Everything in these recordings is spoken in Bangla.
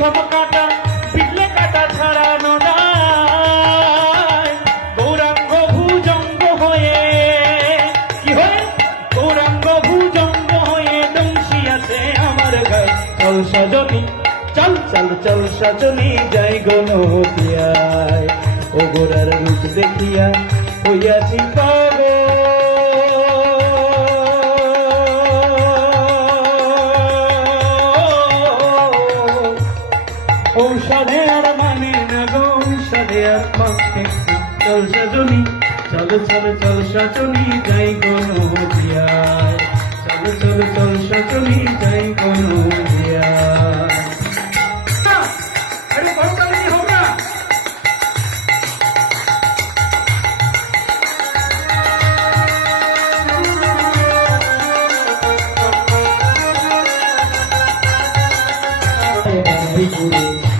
সব কাটা পিটলে কাটা ছাড়ানো যায় গৌরাঙ্গ ভুজঙ্গ হয়ে, কি হয়ে? গৌরাঙ্গ ভুজঙ্গ হয়ে দংশি আছে আমার ঘর। চল সজনী, চল চল চল সজনী যাই গনপিয়ায় ও গোরার রূপ দেখিয়া হইয়াছি পাগল ঔষধে আর মানে না গো ঔষধে আর না। চল সজনী, চল চল চল সজনী, যাই বিয়ায় চল চল চল সজনী, যাই কামিনী হোক না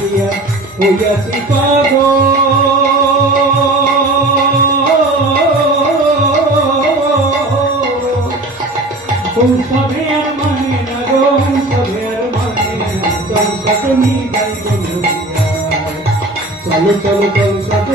দেখিয়া হইয়াছি পাগ ঔষধে আর মানে না গো মানে চল চলো চলো।